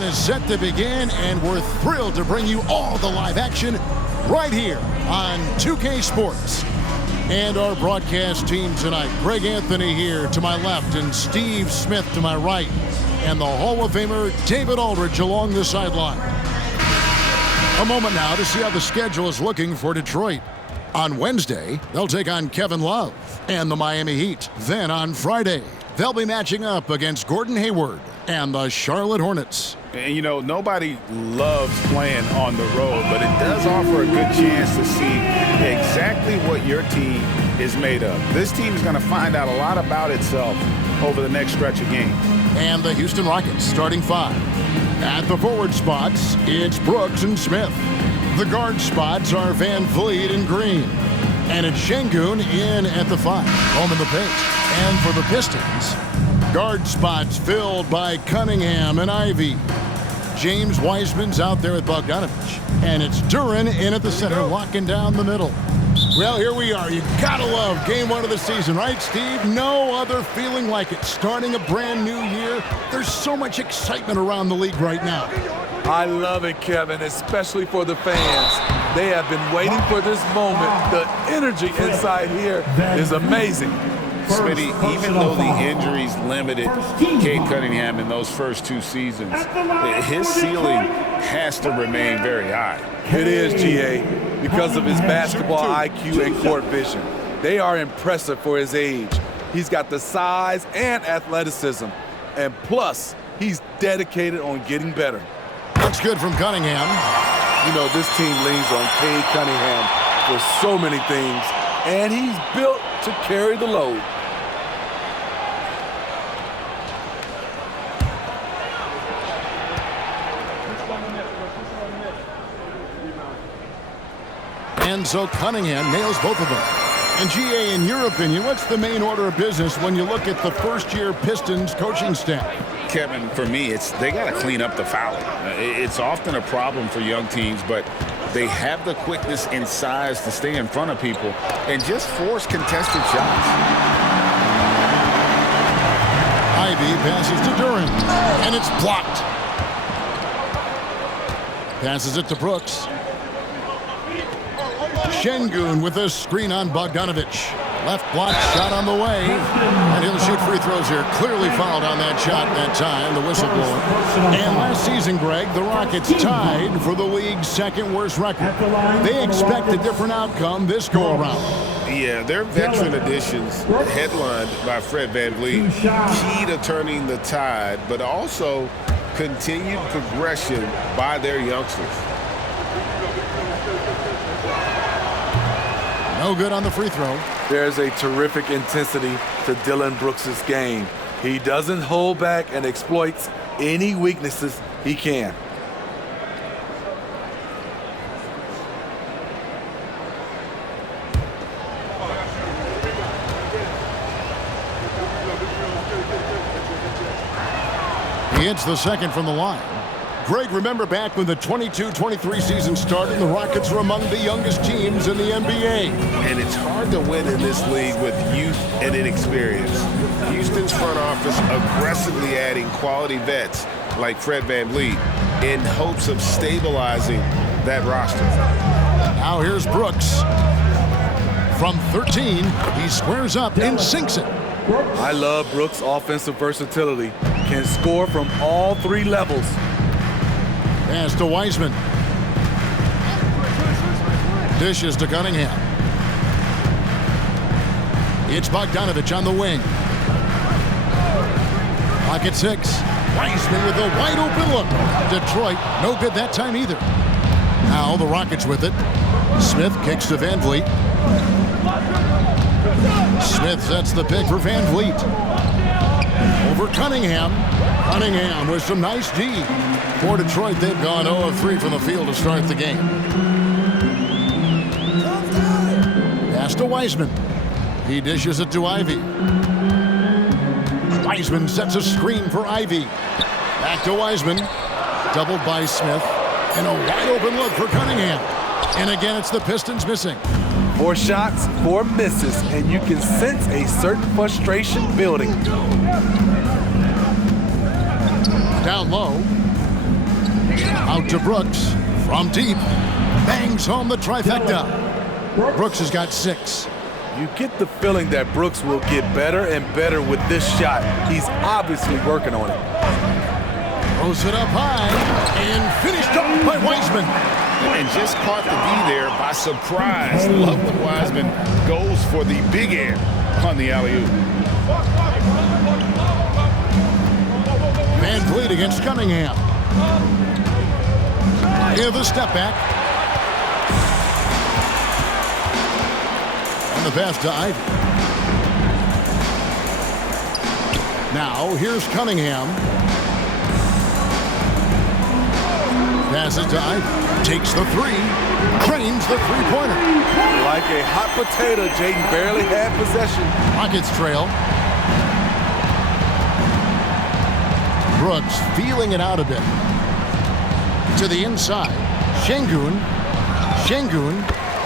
Is set to begin, and we're thrilled to bring you all the live action right here on 2K Sports. And our broadcast team tonight, Greg Anthony here to my left and Steve Smith to my right, and the Hall of Famer David Aldridge along the sideline. A moment now to see how the schedule is looking for Detroit. On Wednesday, they'll take on Kevin Love and the Miami Heat. Then on Friday, they'll be matching up against Gordon Hayward and the Charlotte Hornets. And, you know, nobody loves playing on the road, but it does offer a good chance to see exactly what your team is made of. This team is going to find out a lot about itself over the next stretch of games. And the Houston Rockets starting five. At the forward spots, it's Brooks and Smith. The guard spots are Van Vliet and Green. And it's Şengün in at the five, home in the paint. And for the Pistons, guard spots filled by Cunningham and Ivey. James Wiseman's out there with Bogdanović. And it's Duren in at the center, locking down the middle. Well, here we are. You gotta love game one of the season, right, Steve? No other feeling like it. Starting a brand new year, there's so much excitement around the league right now. I love it, Kevin, especially for the fans. They have been waiting for this moment. The energy inside here is amazing. Smitty, even though the injuries limited Cade Cunningham in those first two seasons, his ceiling has to remain very high. It is, GA, because of his basketball IQ and court vision. They are impressive for his age. He's got the size and athleticism. And plus, he's dedicated on getting better. Looks good from Cunningham. You know, this team leans on Cade Cunningham for so many things, and he's built to carry the load. And so Cunningham nails both of them. And GA, in your opinion, what's the main order of business when you look at the first-year Pistons coaching staff? Kevin, for me, they got to clean up the fouling. It's often a problem for young teams, but they have the quickness and size to stay in front of people and just force contested shots. Ivey passes to Duren, and it's blocked. Passes it to Brooks. Şengün with a screen on Bogdanović. Left block shot on the way. And he'll shoot free throws here. Clearly fouled on that shot that time, the whistleblower. And last season, Greg, the Rockets tied for the league's second worst record. They expect a different outcome this go-around. Yeah, their veteran additions, headlined by Fred VanVleet, key to turning the tide, but also continued progression by their youngsters. No good on the free throw. There's a terrific intensity to Dillon Brooks' game. He doesn't hold back and exploits any weaknesses he can. He hits the second from the line. Greg, remember back when the 22-23 season started, the Rockets were among the youngest teams in the NBA. And it's hard to win in this league with youth and inexperience. Houston's front office aggressively adding quality vets like Fred VanVleet in hopes of stabilizing that roster. Now here's Brooks. From 13, he squares up and sinks it. I love Brooks' offensive versatility. Can score from all three levels. Pass to Wiseman. Dishes to Cunningham. It's Bogdanović on the wing. Clock at 6. Wiseman with a wide open look. Detroit, no good that time either. Now the Rockets with it. Smith kicks to VanVleet. Smith sets the pick for VanVleet. Over Cunningham. Cunningham with some nice D. For Detroit, they've gone 0 of 3 from the field to start the game. Pass to Wiseman. He dishes it to Ivey. Wiseman sets a screen for Ivey. Back to Wiseman. Doubled by Smith. And a wide open look for Cunningham. And again, it's the Pistons missing. 4 shots, 4 misses, and you can sense a certain frustration building. Down low. Out to Brooks from deep. Bangs home the trifecta. Brooks has got 6. You get the feeling that Brooks will get better and better with this shot. He's obviously working on it. Throws it up high and finished off by Wiseman. And just caught the D there by surprise. Love when Wiseman goes for the big air on the alley-oop. Van Vliet against Cunningham. Here the step back. And the pass to Ivey. Now here's Cunningham. Passes to Ivey. Takes the 3. Drains the three-pointer. Like a hot potato, Jaden barely had possession. Rockets trail. Brooks feeling it out a bit. To the inside. Şengün.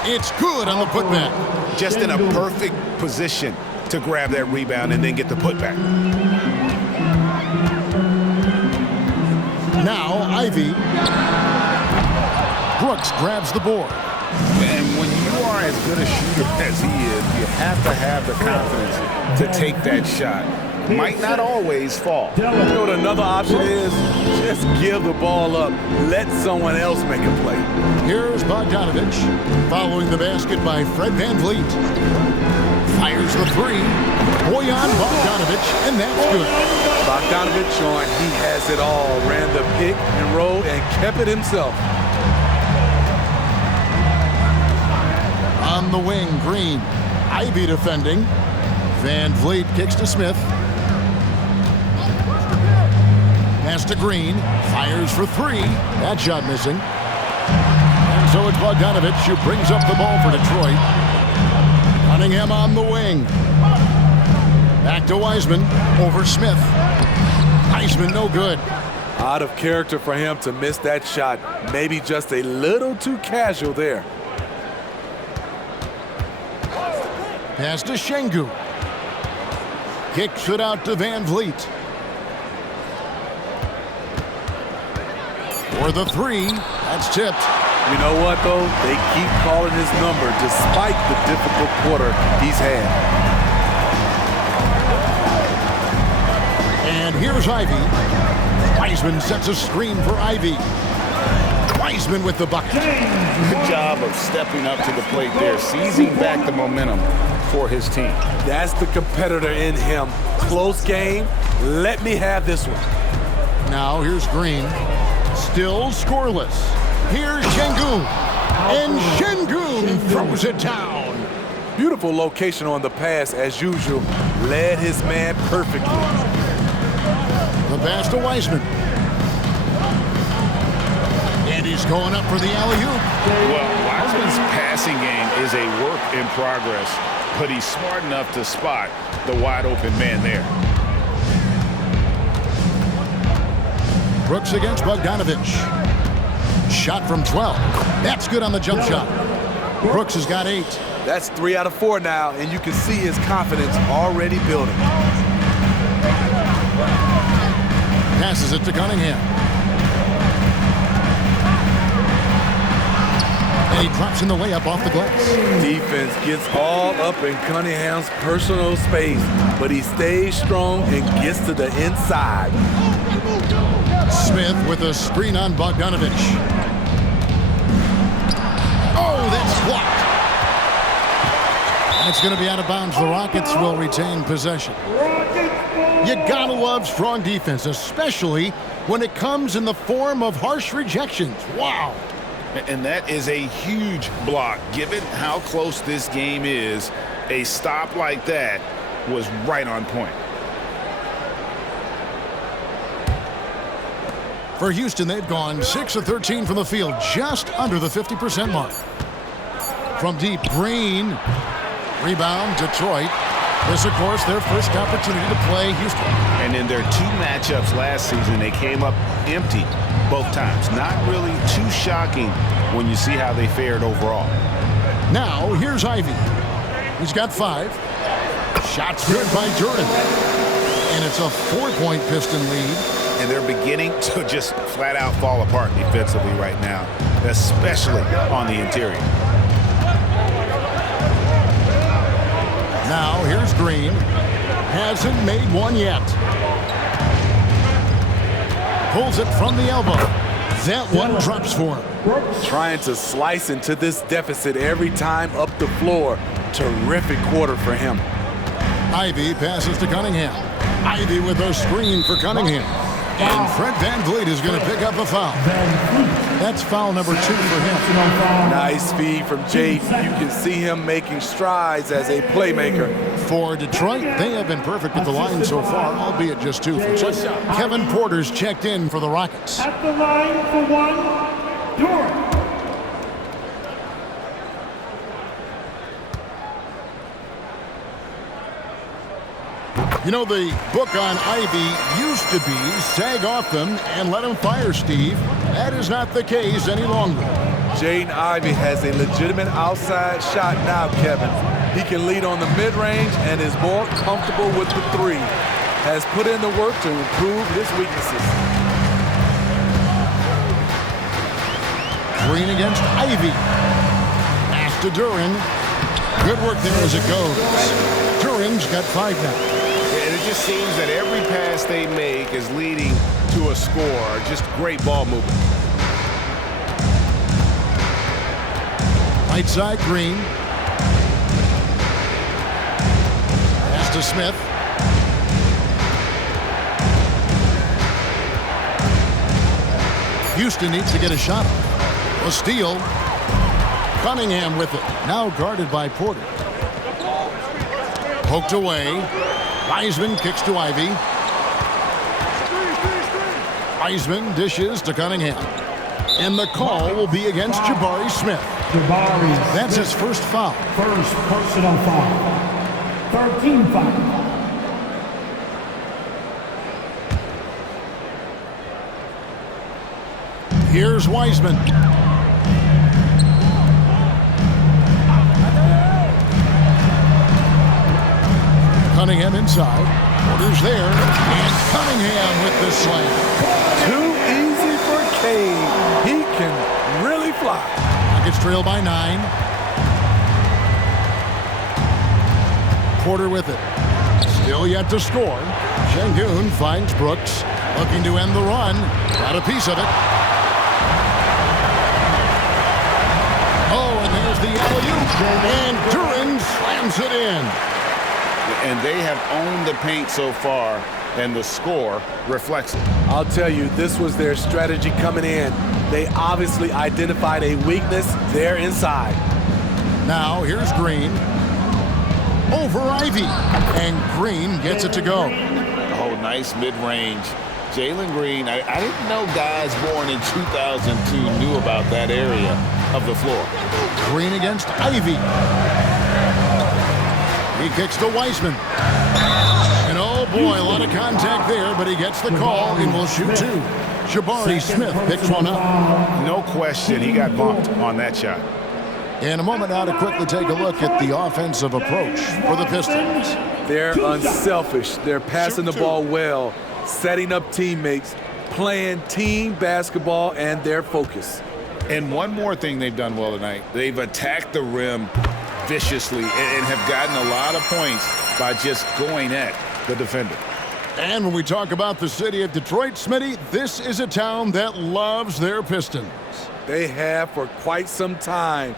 It's good on the putback. Just in a perfect position to grab that rebound and then get the putback. Now Ivey. Brooks grabs the board. And when you are as good a shooter as he is, you have to have the confidence to take that shot. Might not always fall. You know what another option is? Just give the ball up. Let someone else make a play. Here's Bogdanovic, following the basket by Fred Van Vliet. Fires the 3. Bojan Bogdanovic, and that's good. Bogdanovic showing he has it all. Ran the pick and roll and kept it himself. On the wing, Green. Ivey defending. Van Vliet kicks to Smith. Pass to Green. Fires for 3. That shot missing. And so it's Bogdanovic who brings up the ball for Detroit. Cunningham on the wing. Back to Wiseman. Over Smith. Wiseman no good. Out of character for him to miss that shot. Maybe just a little too casual there. Pass to Şengün. Kicks it out to Van Vliet. For the 3. That's tipped. You know what, though? They keep calling his number despite the difficult quarter he's had. And here's Ivey. Wiseman sets a screen for Ivey. Wiseman with the bucket. Good job of stepping up to the plate there, seizing back the momentum for his team. That's the competitor in him. Close game. Let me have this one. Now here's Green. Still scoreless. Here's Şengün. And Şengün throws it down. Beautiful location on the pass as usual. Led his man perfectly. The pass to Wiseman. And he's going up for the alley-oop. Well, Wiseman's passing game is a work in progress, but he's smart enough to spot the wide-open man there. Brooks against Bogdanovic. Shot from 12. That's good on the jump shot. Brooks has got 8. That's 3 out of 4 now, and you can see his confidence already building. Passes it to Cunningham. And he drops in the layup off the glass. Defense gets all up in Cunningham's personal space, but he stays strong and gets to the inside. Smith with a screen on Bogdanovic. Oh, that's blocked. And it's going to be out of bounds. The Rockets will retain possession. You gotta love strong defense, especially when it comes in the form of harsh rejections. Wow. And that is a huge block. Given how close this game is, a stop like that was right on point. For Houston, they've gone 6 of 13 from the field, just under the 50% mark. From deep, Green. Rebound, Detroit. This, of course, their first opportunity to play Houston. And in their 2 matchups last season, they came up empty both times. Not really too shocking when you see how they fared overall. Now, here's Ivey. He's got 5. Shots good by Jordan. And it's a 4-point Piston lead and they're beginning to just flat out fall apart defensively right now, especially on the interior. Now here's Green. Hasn't made one yet. Pulls it from the elbow. That one drops for him. Trying to slice into this deficit every time up the floor. Terrific quarter for him. Ivy passes to Cunningham. Ivy with a screen for Cunningham. And Fred VanVleet is going to pick up a foul. That's foul number 2 for him. Nice feed from Jaden. You can see him making strides as a playmaker. For Detroit, they have been perfect at the line so far, albeit just 2 for 2. Kevin Porter's checked in for the Rockets. At the line for 1, Durant. You know, the book on Ivy used to be sag off them and let them fire, Steve. That is not the case any longer. Jaden Ivey has a legitimate outside shot now, Kevin. He can lead on the mid-range and is more comfortable with the 3. Has put in the work to improve his weaknesses. Green against Ivy. Pass to Duren. Good work there as it goes. Duren's got 5 now. And it just seems that every pass they make is leading to a score. Just great ball movement. Right side, Green. Pass to Smith. Houston needs to get a shot. A steal. Cunningham with it. Now guarded by Porter. Poked away. Wiseman kicks to Ivy. Wiseman dishes to Cunningham. And the call will be against Jabari Smith. That's his first foul. First personal foul. 13 foul. Here's Wiseman. Cunningham inside. Porter's there. And Cunningham with the slam. Too easy for Cade. He can really fly. Rockets trail by 9. Porter with it. Still yet to score. Şengün finds Brooks. Looking to end the run. Got a piece of it. Oh, and there's the alley-oop. And Duren slams it in. And they have owned the paint so far, and the score reflects it. I'll tell you, this was their strategy coming in. They obviously identified a weakness there inside. Now here's Green. Over Ivy. And Green gets it to go. Oh, nice mid-range. Jalen Green, I didn't know guys born in 2002 knew about that area of the floor. Green against Ivy. He kicks to Wiseman. And oh boy, a lot of contact there, but he gets the call and will shoot 2. Jabari Smith picks one up. No question, he got bumped on that shot. In a moment now to quickly take a look at the offensive approach for the Pistons. They're unselfish. They're passing the ball well, setting up teammates, playing team basketball, and their focus. And one more thing they've done well tonight. They've attacked the rim viciously and have gotten a lot of points by just going at the defender. And when we talk about the city of Detroit, Smitty, this is a town that loves their Pistons. They have for quite some time.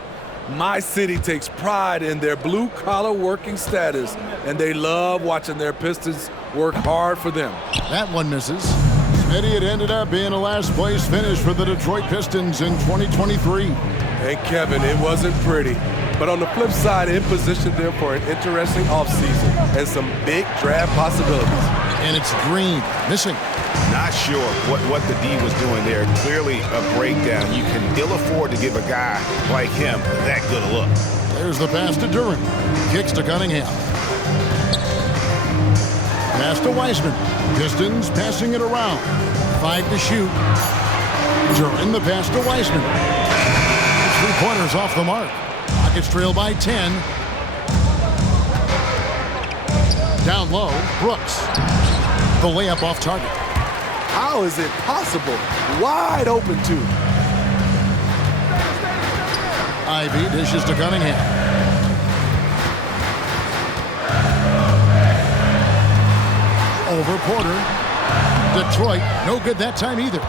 My city takes pride in their blue-collar working status, and they love watching their Pistons work hard for them. That one misses. Smitty, it ended up being a last-place finish for the Detroit Pistons in 2023. And Kevin, it wasn't pretty. But on the flip side, it positioned them for an interesting offseason and some big draft possibilities. And it's Green missing. Not sure what the D was doing there. Clearly a breakdown. You can ill afford to give a guy like him that good a look. There's the pass to Duren. Kicks to Cunningham. Pass to Wiseman. Pistons passing it around. 5 to shoot. Duren the pass to Wiseman. 3-pointers off the mark. Rockets trail by 10. Down low, Brooks. The layup off target. How is it possible? Wide open, too. Ivy dishes to Cunningham. Over Porter. Detroit, no good that time either.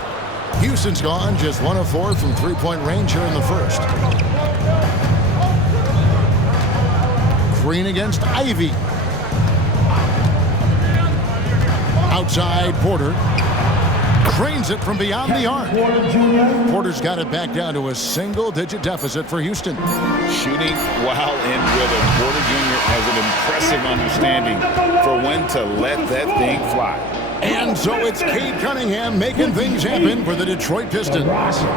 Houston's gone just 1 of 4 from three-point range here in the first. Green against Ivy. Outside Porter. Drains it from beyond the arc. Porter's got it back down to a single-digit deficit for Houston. Shooting while in rhythm. Porter Jr. has an impressive understanding for when to let that thing fly. And so it's Cade Cunningham making things happen for the Detroit Pistons.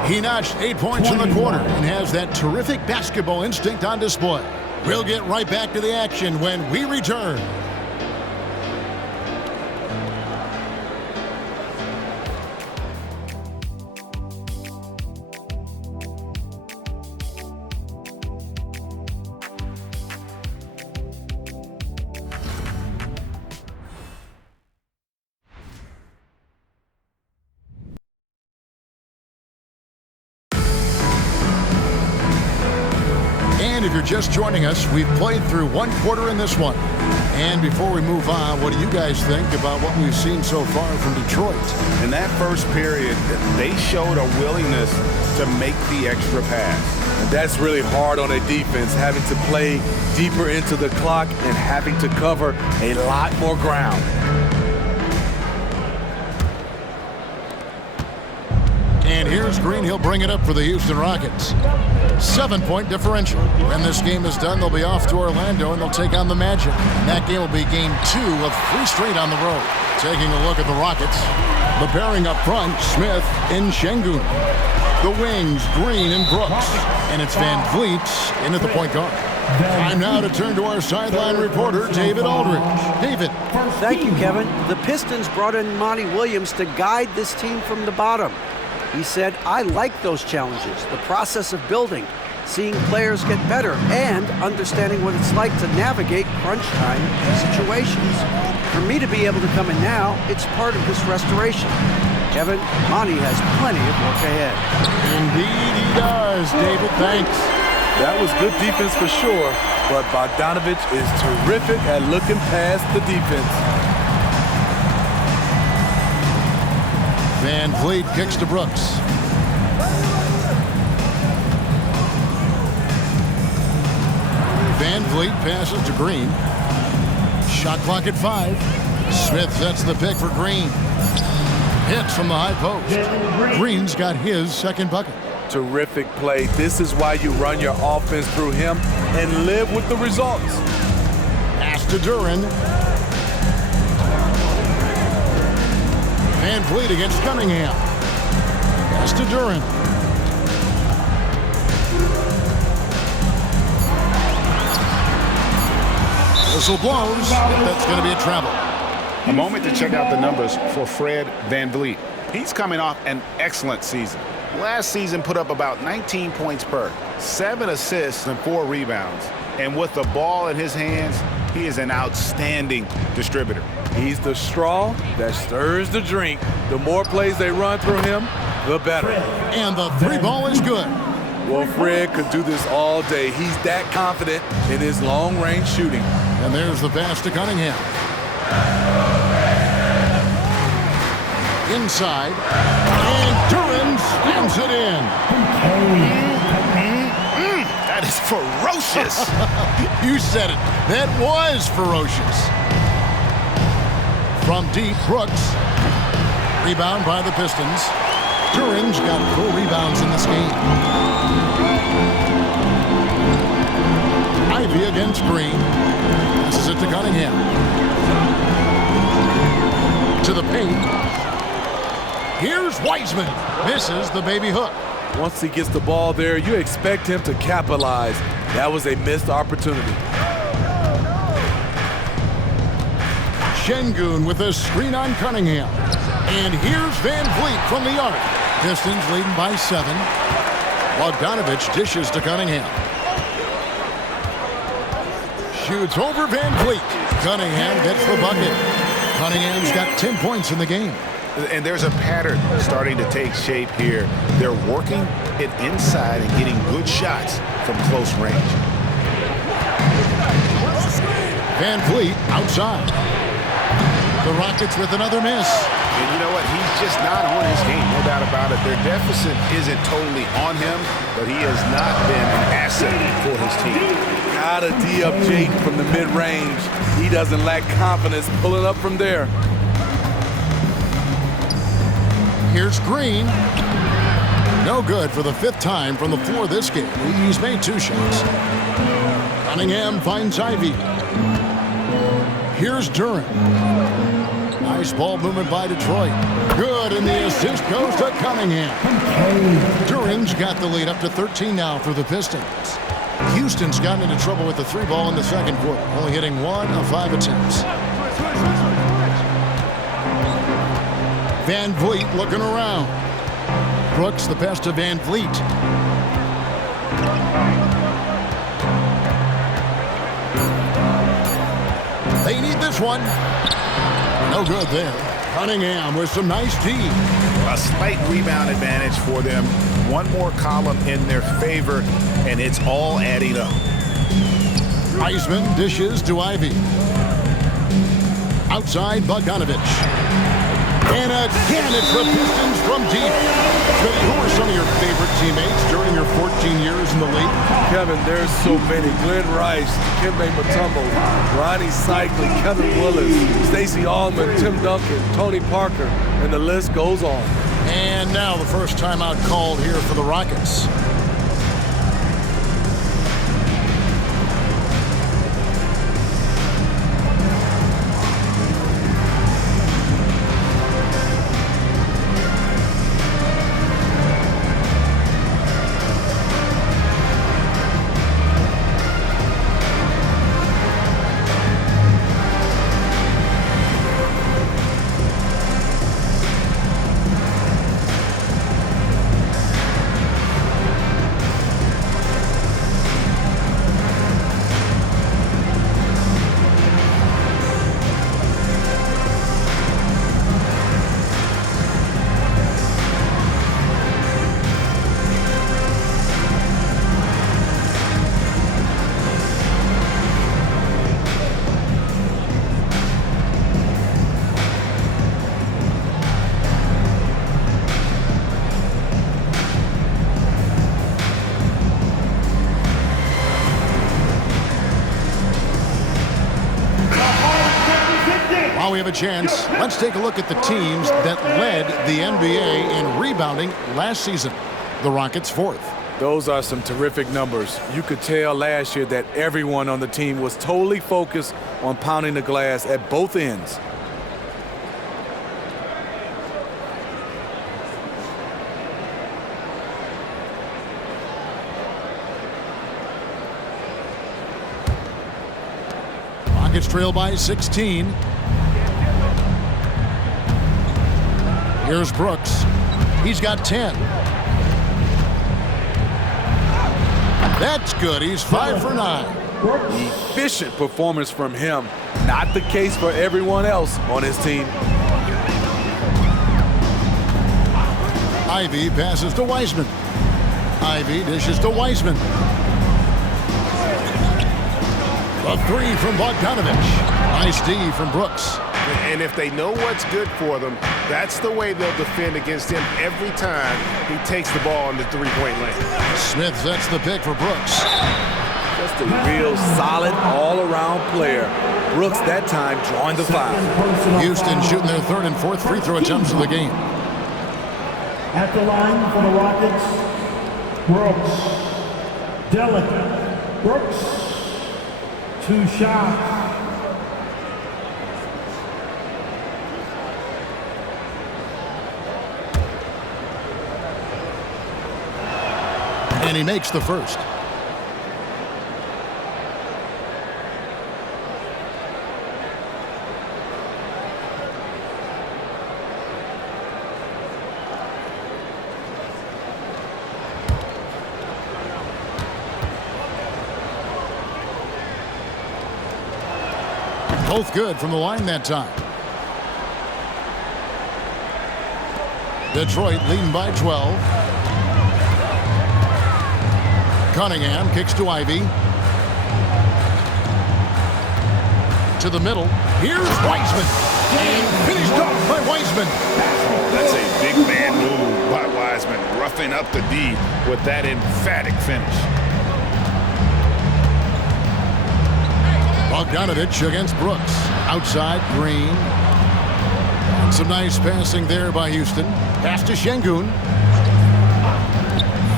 He notched 8 points in the quarter and has that terrific basketball instinct on display. We'll get right back to the action when we return. And if you're just joining us, we've played through one quarter in this one. And before we move on, what do you guys think about what we've seen so far from Detroit? In that first period, they showed a willingness to make the extra pass. And that's really hard on a defense, having to play deeper into the clock and having to cover a lot more ground. And here's Green. He'll bring it up for the Houston Rockets. 7-point differential. When this game is done, they'll be off to Orlando, and they'll take on the Magic. And that game will be game 2 of 3 straight on the road. Taking a look at the Rockets. The pairing up front, Smith and Şengün. The wings, Green and Brooks. And it's Van Vliet in at the point guard. Time now to turn to our sideline reporter, David Aldridge. David. Thank you, Kevin. The Pistons brought in Monty Williams to guide this team from the bottom. He said, I like those challenges, the process of building, seeing players get better, and understanding what it's like to navigate crunch time situations. For me to be able to come in now, it's part of this restoration. Kevin, Monty has plenty of work ahead. Indeed he does, David. Thanks. That was good defense for sure, but Bogdanovich is terrific at looking past the defense. Van Vliet kicks to Brooks. Van Vliet passes to Green. Shot clock at 5. Smith sets the pick for Green. Hits from the high post. Green's got his second bucket. Terrific play. This is why you run your offense through him and live with the results. Pass to Duren. Van Vliet against Cunningham. Pass to Duren. Whistle blows. That's going to be a travel. A moment to check out the numbers for Fred Van Vliet. He's coming off an excellent season. Last season put up about 19 points per, 7 assists and 4 rebounds. And with the ball in his hands, he is an outstanding distributor. He's the straw that stirs the drink. The more plays they run through him, the better. And the 3 ball is good. Well, Fred could do this all day. He's that confident in his long-range shooting. And there's the pass to Cunningham. Inside. And Duren slams it in. That is ferocious. You said it. That was ferocious. From deep, Brooks. Rebound by the Pistons. Duren's got 4 rebounds in this game. Ivy against Green. Passes it to Cunningham. To the paint. Here's Wiseman. Misses the baby hook. Once he gets the ball there, you expect him to capitalize. That was a missed opportunity. Şengün with a screen on Cunningham. And here's Van Vliet from the arc. Pistons leading by 7. Bogdanovich dishes to Cunningham. Shoots over Van Vliet. Cunningham gets the bucket. Cunningham's got 10 points in the game. And there's a pattern starting to take shape here. They're working it inside and getting good shots from close range. Van Vliet outside. The Rockets with another miss. And you know what? He's just not on his game, no doubt about it. Their deficit isn't totally on him, but he has not been an asset for his team. Gotta D up Jaden from the mid-range. He doesn't lack confidence pulling up from there. Here's Green. No good for the 5th time from the floor this game. He's made 2 shots. Cunningham finds Ivy. Here's Duren. Nice ball movement by Detroit. Good, and the assist goes to Cunningham. Duren's got the lead up to 13 now for the Pistons. Houston's gotten into trouble with the 3 ball in the second quarter, only hitting 1 of 5 attempts. Van Vliet looking around. Brooks the best of Van Vliet. They need this one. No good there. Cunningham with some nice D. A slight rebound advantage for them. One more column in their favor, and it's all adding up. Wiseman dishes to Ivy. Outside, Bogdanovich. And again, it's the Pistons from deep. Billy, who are some of your favorite teammates during your 14 years in the league? Kevin, there's so many. Glenn Rice, Dikembe Mutombo, Ronnie Cycling, Kevin Willis, Stacey Allman, Tim Duncan, Tony Parker, and the list goes on. And now the first timeout called here for the Rockets. While we have a chance, let's take a look at the teams that led the NBA in rebounding last season. The Rockets 4th. Those are some terrific numbers. You could tell last year that everyone on the team was totally focused on pounding the glass at both ends. Rockets trail by 16. Here's Brooks. He's got 10. That's good. He's 5 for 9. Efficient performance from him. Not the case for everyone else on his team. Ivy passes to Wiseman. Ivy dishes to Wiseman. A 3 from Bogdanovich. Nice D from Brooks. And if they know what's good for them, that's the way they'll defend against him every time he takes the ball in the three-point lane. Smith sets the pick for Brooks. Just a real solid all-around player. Brooks that time drawing the foul. Houston shooting their 3rd and 4th free throw attempts of the game. At the line for the Rockets, Brooks. Delicate. Brooks. 2 shots. And he makes the first. Both good from the line that time. Detroit leading by 12. Cunningham kicks to Ivy. To the middle. Here's Wiseman. And finished off by Wiseman. That's a big man move by Wiseman, roughing up the D with that emphatic finish. Bogdanovich against Brooks. Outside, Green. And some nice passing there by Houston. Pass to Şengün.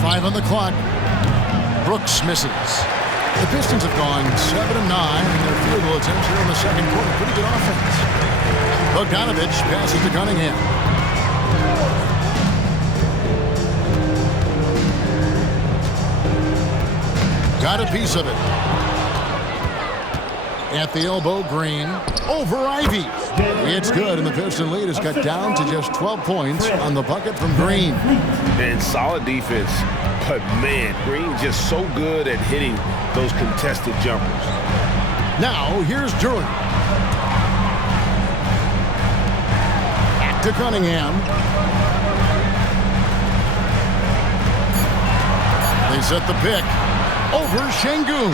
5 on the clock. Brooks misses. The Pistons have gone 7 of 9 in their field goal attempts here in the second quarter. Pretty good offense. Bogdanovich passes to Cunningham. Got a piece of it. At the elbow, Green. Over Ivy. It's good, and the Piston lead has cut down to just 12 points on the bucket from Green. And solid defense. But, man, Green just so good at hitting those contested jumpers. Now, here's Duren. Back to Cunningham. They set the pick. Over Şengün.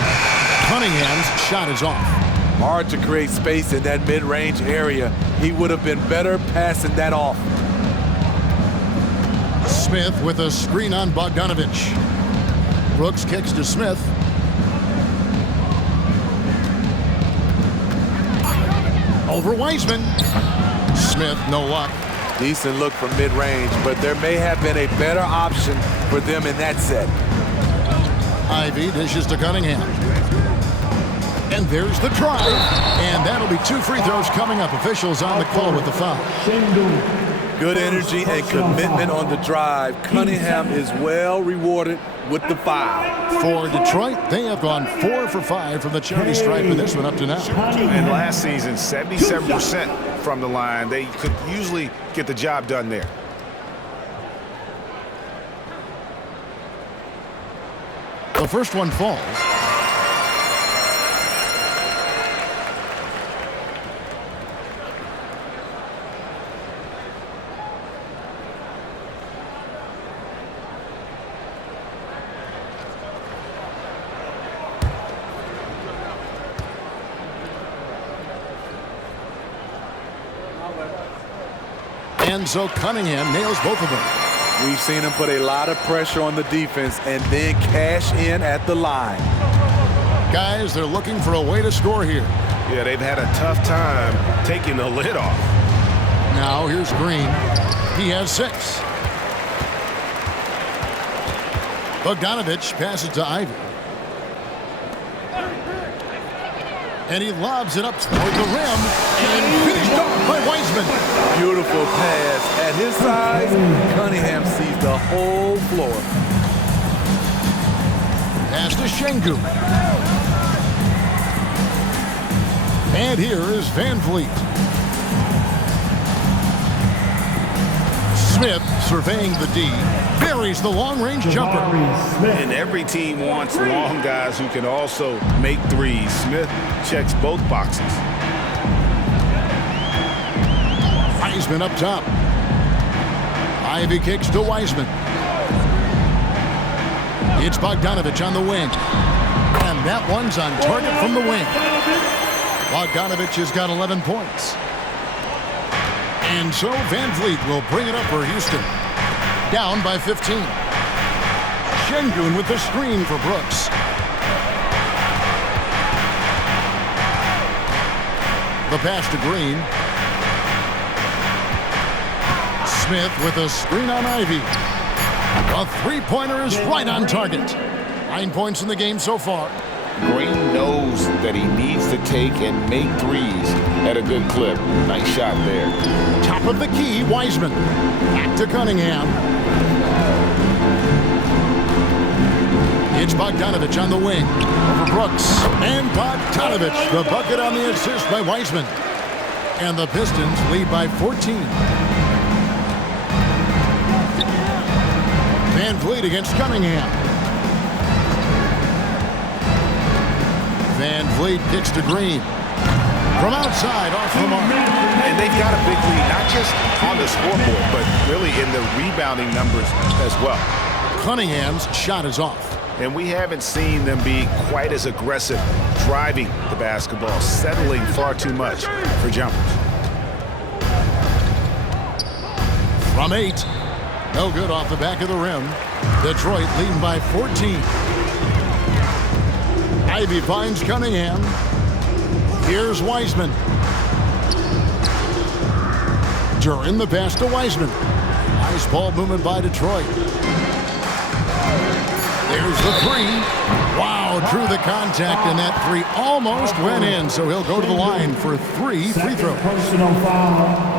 Cunningham's shot is off. Hard to create space in that mid-range area. He would have been better passing that off. Smith with a screen on Bogdanovich. Brooks kicks to Smith. Over Wiseman. Smith, no luck. Decent look from mid-range, but there may have been a better option for them in that set. Ivy dishes to Cunningham. And there's the drive. And that'll be 2 free throws coming up. Officials on the call with the foul. Good energy and commitment on the drive. Cunningham is well rewarded with the foul. For Detroit, they have gone 4 for 5 from the charity stripe in this one up to now. And last season, 77% from the line. They could usually get the job done there. The first one falls. And so Cunningham nails both of them. We've seen him put a lot of pressure on the defense and then cash in at the line. Guys, they're looking for a way to score here. Yeah, they've had a tough time taking the lid off. Now here's Green. He has 6. Bogdanovich passes to Ivy. And he lobs it up toward the rim. And finished off by Wiseman. Beautiful pass. At his size, Cunningham sees the whole floor. Pass to Şengün. And here is Van Vliet. Smith surveying the D. Buries the long-range jumper. And every team wants long guys who can also make threes. Smith checks both boxes. Wiseman up top. Ivy kicks to Wiseman. It's Bogdanovich on the wing. And that one's on target from the wing. Bogdanovich has got 11 points. And so Van Vliet will bring it up for Houston. Down by 15. Şengün with the screen for Brooks. The pass to Green. Smith with a screen on Ivy. A three-pointer is right on target. 9 points in the game so far. Green knows that he needs to take and make threes at a good clip. Nice shot there. Top of the key, Wiseman. Back to Cunningham. It's Bogdanovich on the wing. Over Brooks. And Bogdanovich, the bucket on the assist by Wiseman. And the Pistons lead by 14. Van Vliet against Cunningham. Van Vliet kicks to Green. From outside, off the mark. And they've got a big lead, not just on the scoreboard, but really in the rebounding numbers as well. Cunningham's shot is off. And we haven't seen them be quite as aggressive driving the basketball, settling far too much for jumpers. From 8. No good off the back of the rim. Detroit leading by 14. Ivey finds Cunningham. Here's Wiseman. During the pass to Wiseman. Nice ball movement by Detroit. There's the 3. Wow, drew the contact, and that 3 almost went in, so he'll go to the line for 3 free throws. Personal foul.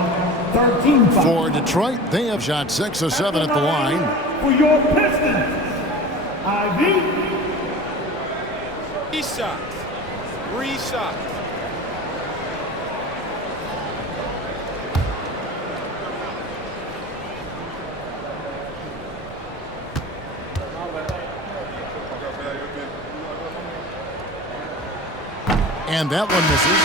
13 foul. For Detroit, they have shot 6 of 7 at the line. For your Pistons, Ivey. 3 shots. 3 shots. And that one misses.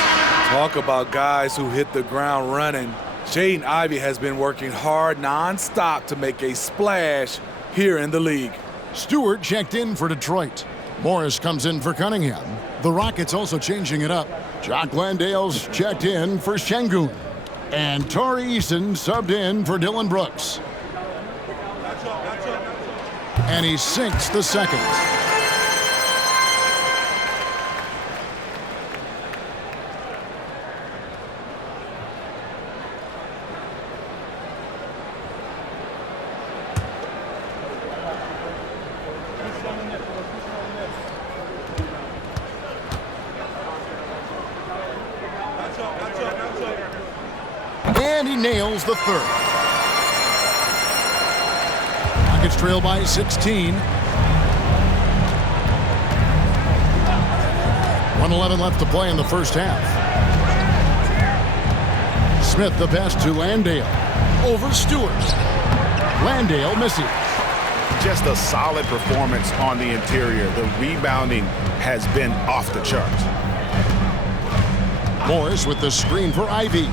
Talk about guys who hit the ground running. Jaden Ivey has been working hard nonstop to make a splash here in the league. Stewart checked in for Detroit. Morris comes in for Cunningham. The Rockets also changing it up. Jock Landale's checked in for Şengün. And Tari Eason subbed in for Dylan Brooks. And he sinks the second. And he nails the third. Rockets trail by 16. 1:11 left to play in the first half. Smith the pass to Landale. Over Stewart. Landale misses. Just a solid performance on the interior. The rebounding has been off the charts. Morris with the screen for Ivey.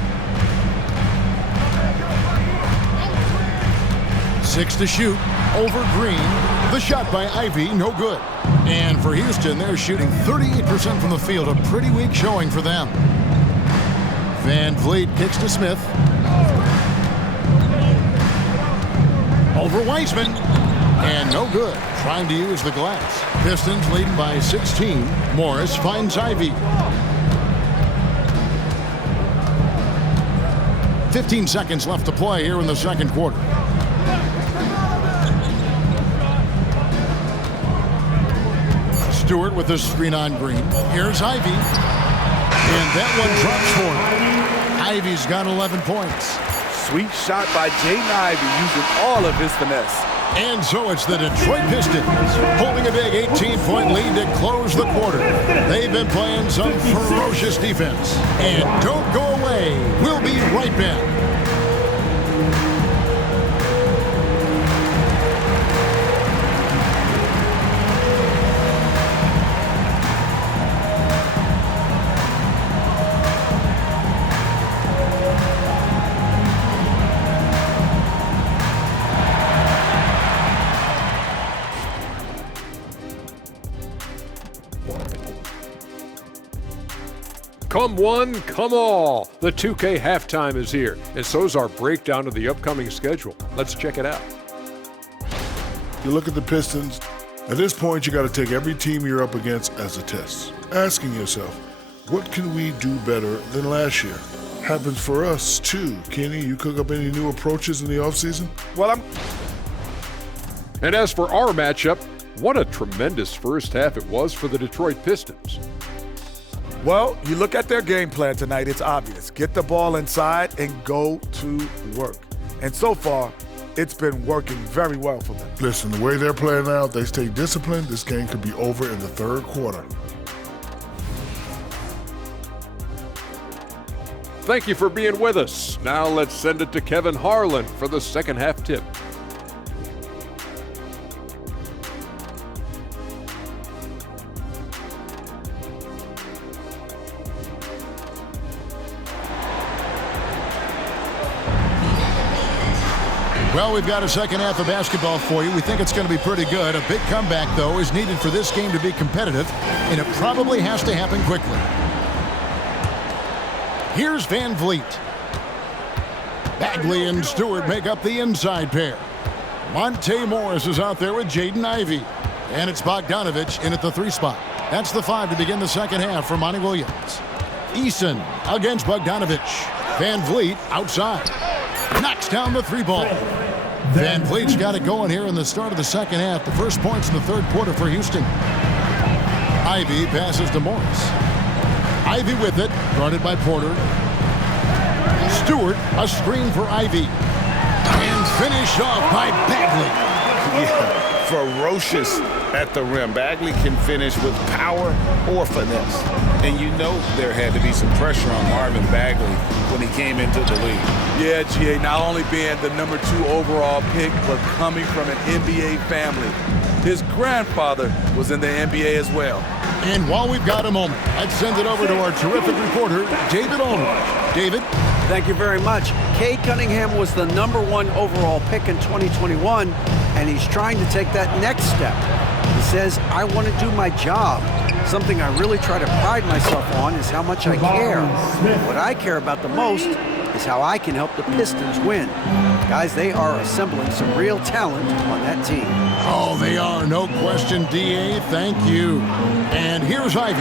6 to shoot. Over Green. The shot by Ivey, no good. And for Houston, they're shooting 38% from the field. A pretty weak showing for them. Van Vliet kicks to Smith. Over Wiseman. And no good. Trying to use the glass. Pistons leading by 16. Morris finds Ivey. 15 seconds left to play here in the second quarter. Stewart with the screen on Green. Here's Ivey. And that one drops for him. Ivey's got 11 points. Sweet shot by Jaden Ivey using all of his finesse. And so it's the Detroit Pistons holding a big 18-point lead to close the quarter. They've been playing some ferocious defense. And don't go away. We'll be right back. Come one, come all. The 2K halftime is here, and so's our breakdown of the upcoming schedule. Let's check it out. You look at the Pistons. At this point, you got to take every team you're up against as a test, asking yourself, what can we do better than last year? Happens for us, too. Kenny, you cook up any new approaches in the offseason? Well, And as for our matchup, what a tremendous first half it was for the Detroit Pistons. Well, you look at their game plan tonight, it's obvious. Get the ball inside and go to work. And so far, it's been working very well for them. Listen, the way they're playing now, if they stay disciplined, this game could be over in the third quarter. Thank you for being with us. Now let's send it to Kevin Harlan for the second half tip. Well, we've got a second half of basketball for you. We think it's going to be pretty good. A big comeback, though, is needed for this game to be competitive, and it probably has to happen quickly. Here's Van Vliet. Bagley and Stewart make up the inside pair. Monte Morris is out there with Jaden Ivey. And it's Bogdanovich in at the 3 spot. That's the 5 to begin the second half for Monty Williams. Eason against Bogdanovich. Van Vliet outside. Knocks down the 3 ball. Van Vliet's got it going here in the start of the second half. The first points in the third quarter for Houston. Ivey passes to Morris. Ivey with it, guarded by Porter. Stewart, a screen for Ivey. And finished off by Bagley. Yeah, ferocious at the rim. Bagley can finish with power or finesse. And you know there had to be some pressure on Marvin Bagley when he came into the league. Yeah, GA, not only being the number 2 overall pick, but coming from an NBA family. His grandfather was in the NBA as well. And while we've got a moment, let's send it over to our terrific reporter, David Aldridge. David? Thank you very much. Cade Cunningham was the number 1 overall pick in 2021, and he's trying to take that next step. He says, I want to do my job. Something I really try to pride myself on is how much I care. What I care about the most is how I can help the Pistons win. Guys, they are assembling some real talent on that team. Oh, they are, no question, D.A. Thank you. And here's Ivey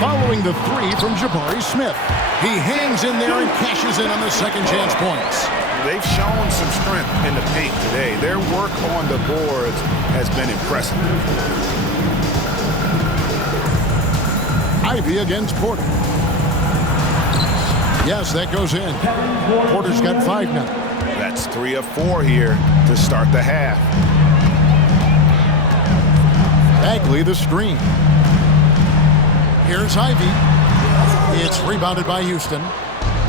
following the 3 from Jabari Smith. He hangs in there and cashes in on the second chance points. They've shown some strength in the paint today. Their work on the boards has been impressive. Ivey against Porter. Yes, that goes in. Porter's got 5 now. That's 3 of 4 here to start the half. Bagley the screen. Here's Ivey. It's rebounded by Houston.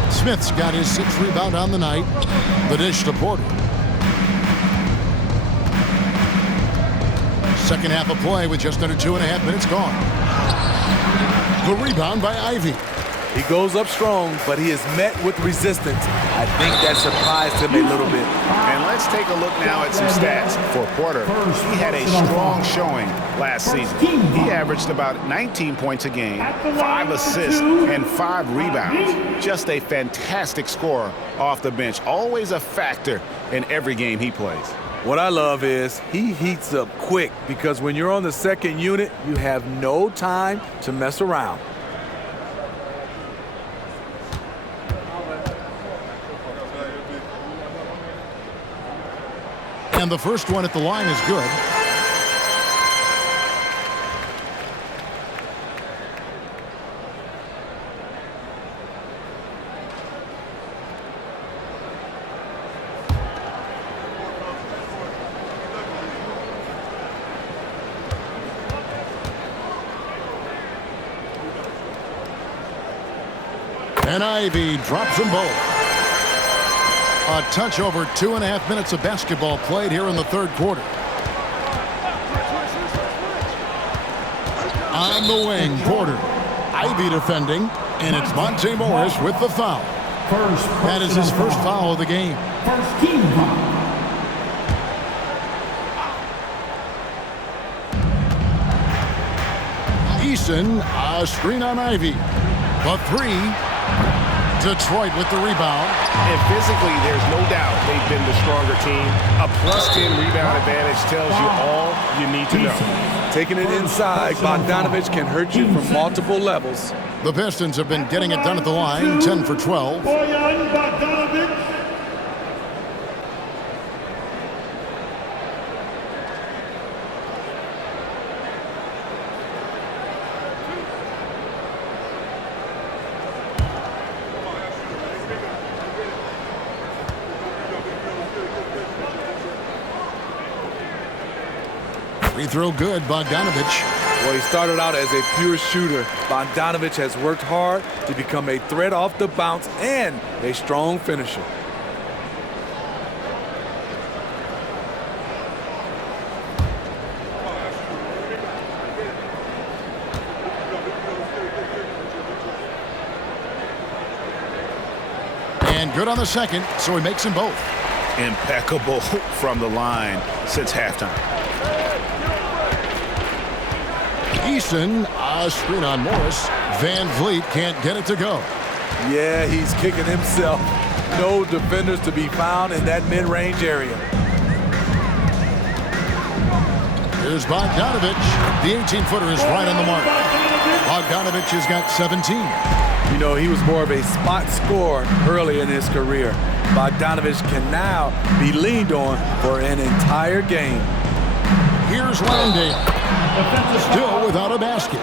Smith's got his 6th rebound on the night. The dish to Porter. Second half of play with just under 2.5 minutes gone. The rebound by Ivey. He goes up strong, but he is met with resistance. I think that surprised him a little bit. And let's take a look now at some stats for Porter. He had a strong showing last season. He averaged about 19 points a game, 5 assists, and 5 rebounds. Just a fantastic scorer off the bench. Always a factor in every game he plays. What I love is he heats up quick because when you're on the second unit, you have no time to mess around. And the first one at the line is good. And Ivey drops them both. A touch over 2.5 minutes of basketball played here in the third quarter. On the wing, Porter. Ivey defending, and it's Monte Morris with the foul. That is his first foul of the game. First team foul. Eason, a screen on Ivey. The 3. Detroit with the rebound. And physically, there's no doubt they've been the stronger team. A +10 rebound advantage tells you all you need to know. Taking it inside, Bogdanovich can hurt you from multiple levels. The Pistons have been getting it done at the line, 10 for 12. Bojan Bogdanovic. Free throw good, Bogdanovich. Well, he started out as a pure shooter. Bogdanovich has worked hard to become a threat off the bounce and a strong finisher. And good on the second, so he makes them both. impeccable from the line since halftime. Eason, a screen on Morris. Van Vliet can't get it to go. Yeah, he's kicking himself. No defenders to be found in that mid-range area. Here's Bogdanovich. The 18-footer is right on the mark. Bogdanovich has got 17. You know, he was more of a spot scorer early in his career. Bogdanovich can now be leaned on for an entire game. Here's Landale. Still without a basket.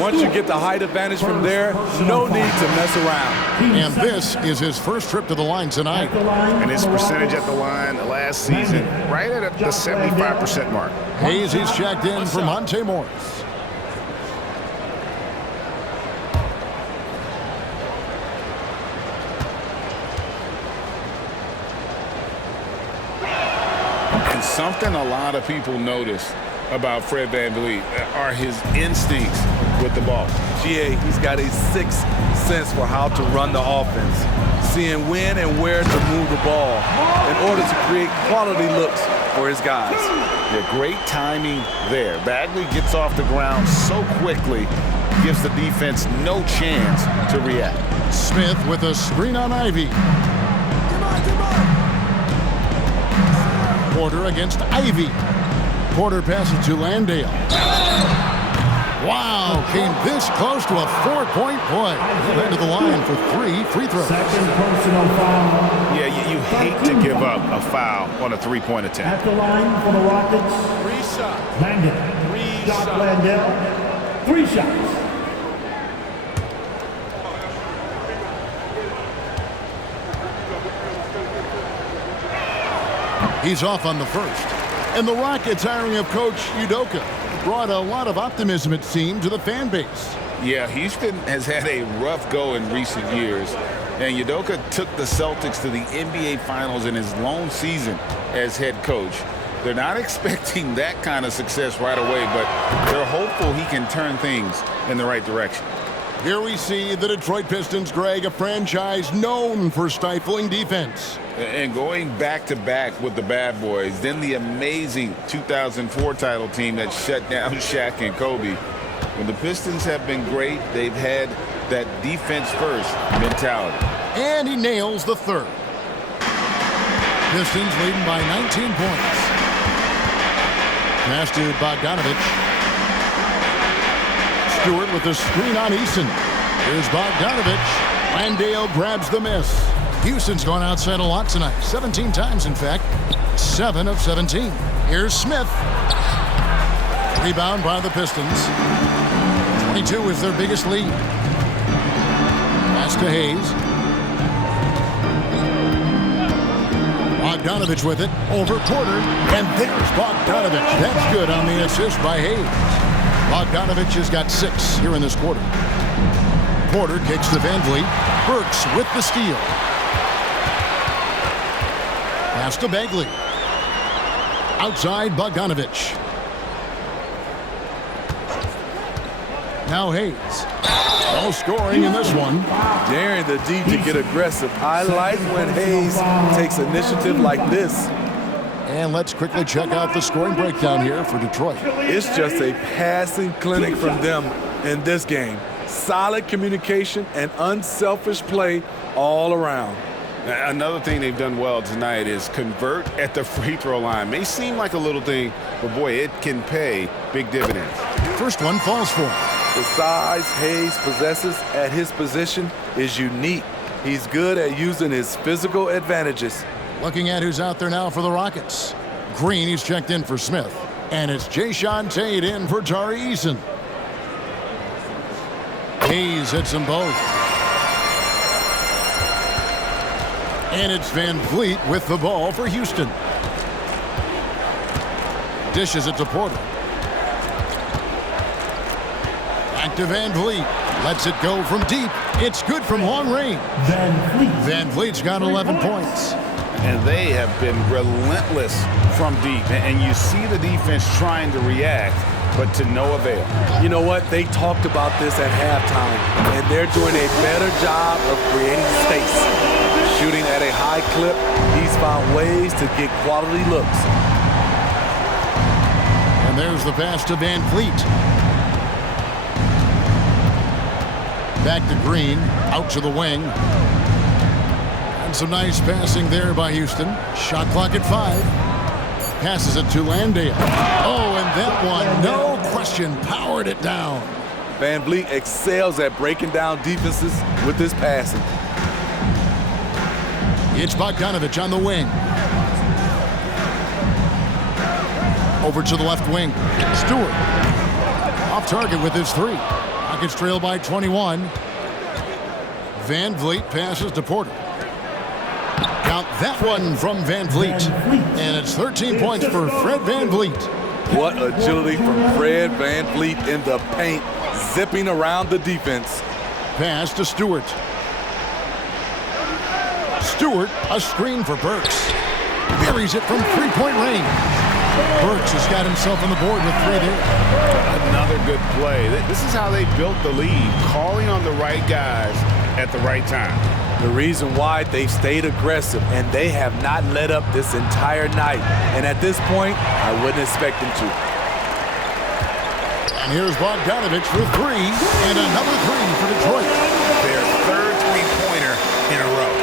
Once you get the height advantage from there, no need to mess around. And this is his first trip to the line tonight. And his percentage at the line last season, right at the 75% mark. Hayes is checked in for Monte Morris. And something a lot of people notice about Fred VanVleet are his instincts with the ball. GA, he's got a sixth sense for how to run the offense, seeing when and where to move the ball in order to create quality looks for his guys. Yeah, great timing there. Bagley gets off the ground so quickly, gives the defense no chance to react. Smith with a screen on Ivy. Porter against Ivy. Porter passes to Landale. Wow, came this close to a 4-point play. He'll head to the line for 3 free throws. Second personal foul. Yeah, you hate to give up a foul on a three-point attempt. At the line for the Rockets, Landale. Jock Landale, 3 shots. He's off on the first. And the Rockets hiring of Coach Udoka brought a lot of optimism, it seemed, to the fan base. Yeah, Houston has had a rough go in recent years, and Udoka took the Celtics to the NBA Finals in his lone season as head coach. They're not expecting that kind of success right away, but they're hopeful he can turn things in the right direction. Here we see the Detroit Pistons, Greg, a franchise known for stifling defense. And going back-to-back with the bad boys, then the amazing 2004 title team that shut down Shaq and Kobe. When the Pistons have been great, they've had that defense-first mentality. And he nails the third. Pistons leading by 19 points. Pass to Bogdanovich. Stewart with the screen on Eason. Here's Bogdanovich. Landale grabs the miss. Houston's gone outside a lot tonight. 17 times, in fact. 7 of 17. Here's Smith. Rebound by the Pistons. 22 is their biggest lead. Pass to Hayes. Bogdanovich with it. Over Porter. And there's Bogdanovich. That's good on the assist by Hayes. Bogdanovich has got 6 here in this quarter. Porter kicks to Van Vliet. Burks with the steal. Pass to Bagley. Outside Bogdanovich. Now Hayes. No scoring in this one. Daring the D to get aggressive. I like when Hayes takes initiative like this. And let's quickly check out the scoring breakdown here for Detroit. It's just a passing clinic from them in this game. Solid communication and unselfish play all around. Another thing they've done well tonight is convert at the free throw line. May seem like a little thing, but boy, it can pay big dividends. First one falls for him. The size Hayes possesses at his position is unique. He's good at using his physical advantages. Looking at who's out there now for the Rockets. Green, he's checked in for Smith. And it's Jayshawn Tate in for Tari Eason. Hayes hits them both. And it's Van Vliet with the ball for Houston. Dishes it to Porter. Back to Van Vliet. Lets it go from deep. It's good from long range. Van Vliet's got 11 points. And they have been relentless from deep. And you see the defense trying to react, but to no avail. You know what? They talked about this at halftime, and they're doing a better job of creating space. Shooting at a high clip, he's found ways to get quality looks. And there's the pass to Van Vliet. Back to Green, out to the wing. And some nice passing there by Houston. Shot clock at 5. Passes it to Landale. Oh, and that one, no question, powered it down. Van Vliet excels at breaking down defenses with his passing. It's Bogdanovich on the wing. Over to the left wing. Stewart. Off target with his 3. Rockets trail by 21. Van Vliet passes to Porter. Count that one from Van Vliet. And it's 13 points for Fred Van Vliet. What agility from Fred Van Vliet in the paint, zipping around the defense. Pass to Stewart. Stewart, a screen for Burks. Buries it from three-point range. Burks has got himself on the board with 3 there. Another good play. This is how they built the lead, calling on the right guys at the right time. The reason why they've stayed aggressive, and they have not let up this entire night. And at this point, I wouldn't expect them to. And here's Bogdanovich for 3, and another 3 for Detroit. Their third three-pointer in a row.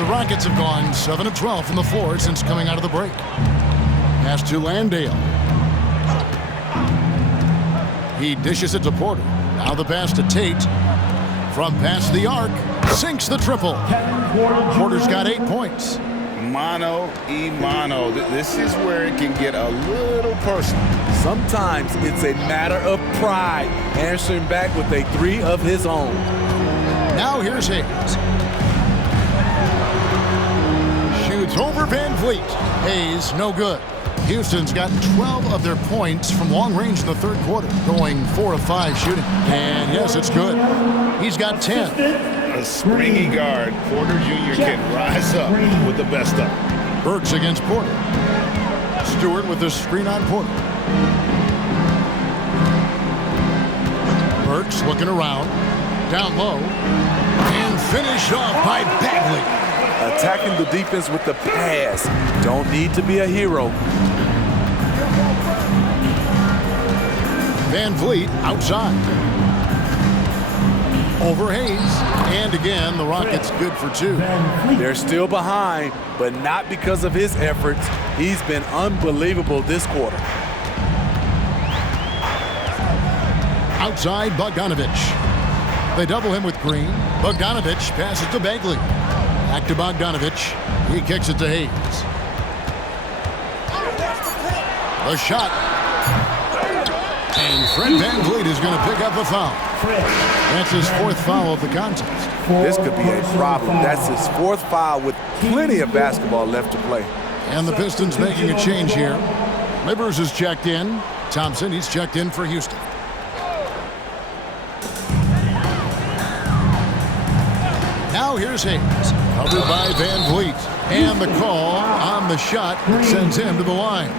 The Rockets have gone 7 of 12 from the floor since coming out of the break. Pass to Landale. He dishes it to Porter. Now the pass to Tate. From past the arc, sinks the triple. Porter's got 8 points. Mano y mano. This is where it can get a little personal. Sometimes it's a matter of pride, answering back with a 3 of his own. Now here's Hayes. Shoots over Van Vliet. Hayes, no good. Houston's got 12 of their points from long range in the third quarter, going 4 of 5 shooting. And yes, it's good. He's got 10. A springy guard, Porter Jr. can rise up with the best of them. Burks against Porter. Stewart with the screen on Porter. Burks looking around, down low, and finished off by Bagley. Attacking the defense with the pass. Don't need to be a hero. Van Vliet outside. Over Hayes. And again, the Rockets good for 2. They're still behind, but not because of his efforts. He's been unbelievable this quarter. Outside, Bogdanovich. They double him with Green. Bogdanovich passes to Bagley. Back to Bogdanovich. He kicks it to Hayes. A shot. And Fred Van Vliet is going to pick up a foul. That's his 4th foul of the contest. This could be a problem. That's his 4th foul with plenty of basketball left to play. And the Pistons making a change here. Livers is checked in. Thompson, he's checked in for Houston. Now here's Hayes. Covered by Van Vliet. And the call on the shot that sends him to the line.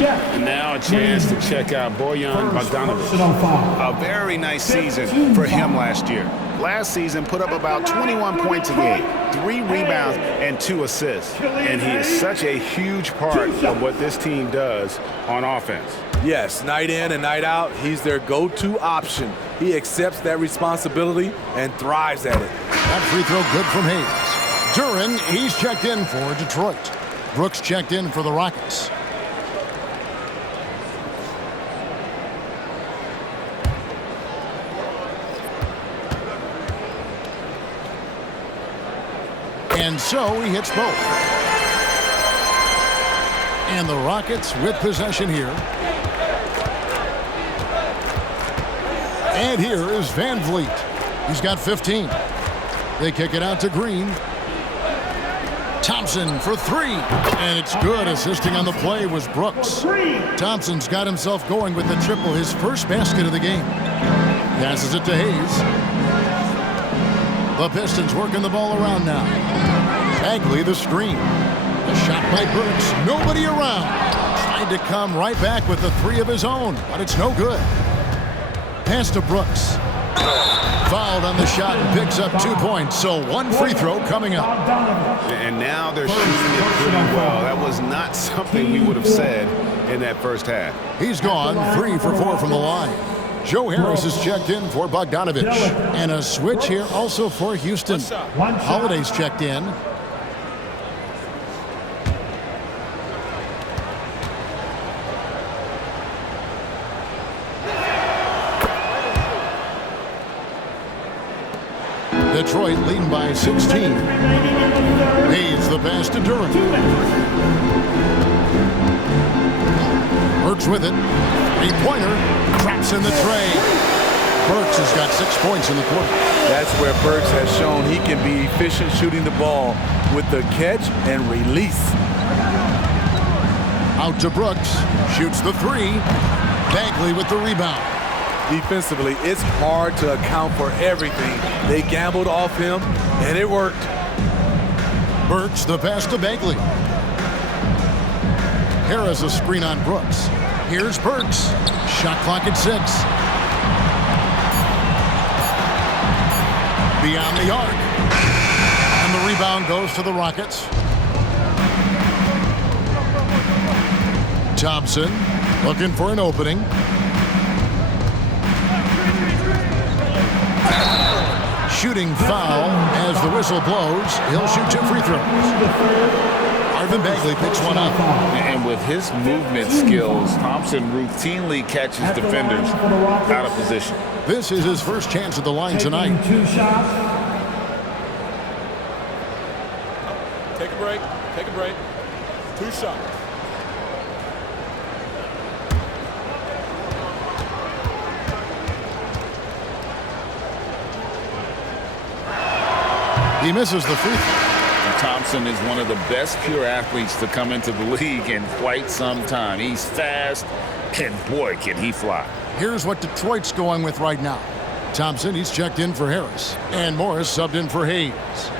And now a chance to check out Bojan Bogdanovich. A very nice season for him last year. Last season put up about 21 points a game, 3 rebounds, and 2 assists. And he is such a huge part of what this team does on offense. Yes, night in and night out, he's their go-to option. He accepts that responsibility and thrives at it. That free throw good from Hayes. Duren, he's checked in for Detroit. Brooks checked in for the Rockets. And so he hits both. And the Rockets with possession here. And here is Van Vliet. He's got 15. They kick it out to Green. Thompson for 3. And it's good. Assisting on the play was Brooks. Thompson's got himself going with the triple, his first basket of the game. Passes it to Hayes. The Pistons working the ball around now. Bagley the screen. A shot by Burks. Nobody around. Tried to come right back with the 3 of his own, but it's no good. Pass to Brooks. fouled on the shot and picks up 2 points. So one free throw coming up. And now they're shooting it pretty well. That was not something we would have said in that first half. He's gone 3 for 4 from the line. Joe Harris is checked in for Bogdanovich. And a switch here also for Houston. Holiday's checked in. Detroit leading by 16. Hayes the pass to Durant. Burks with it. Three-pointer. Traps in the tray. Burks has got 6 points in the quarter. That's where Burks has shown he can be efficient shooting the ball with the catch and release. Out to Brooks. Shoots the three. Bagley with the rebound. Defensively, it's hard to account for everything. They gambled off him, and it worked. Burks the pass to Bagley. Harris a screen on Brooks. Here's Burks. Shot clock at 6. Beyond the arc. And the rebound goes to the Rockets. Thompson looking for an opening. Shooting foul as the whistle blows. He'll shoot 2 free throws. Marvin Bagley picks one up. And with his movement skills, Thompson routinely catches defenders out of position. This is his first chance at the line tonight. 2 shots. Take a break. Take a break. 2 shots. He misses the free throw. Thompson is one of the best pure athletes to come into the league in quite some time. He's fast, and boy, can he fly. Here's what Detroit's going with right now. Thompson, he's checked in for Harris. And Morris subbed in for Hayes.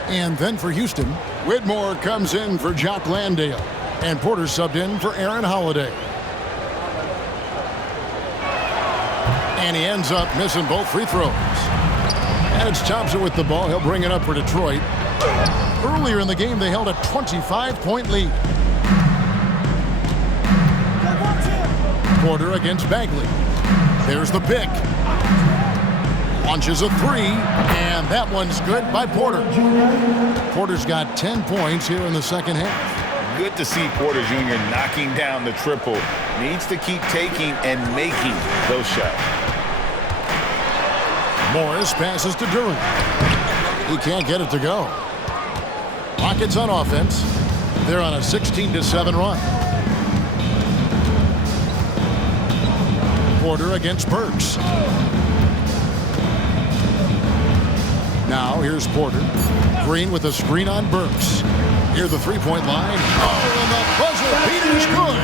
And then for Houston, Whitmore comes in for Jock Landale. And Porter subbed in for Aaron Holiday. And he ends up missing both free throws. And it's Thompson with the ball. He'll bring it up for Detroit. Earlier in the game, they held a 25-point lead. Porter against Bagley. There's the pick. Launches a three, and that one's good by Porter. Porter's got 10 points here in the second half. Good to see Porter Jr. knocking down the triple. Needs to keep taking and making those shots. Morris passes to Durant. He can't get it to go. Rockets on offense. They're on a 16-7 run. Porter against Burks. Now here's Porter. Green with a screen on Burks. Near the three-point line. Oh, and the buzzer beater is good.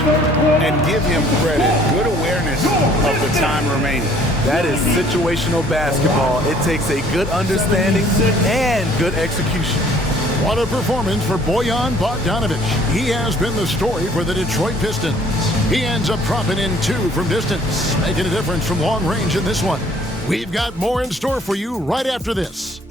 And give him credit. Good awareness of the time remaining. That is situational basketball. It takes a good understanding and good execution. What a performance for Bojan Bogdanovich. He has been the story for the Detroit Pistons. He ends up dropping in 2 from distance, making a difference from long range in this one. We've got more in store for you right after this.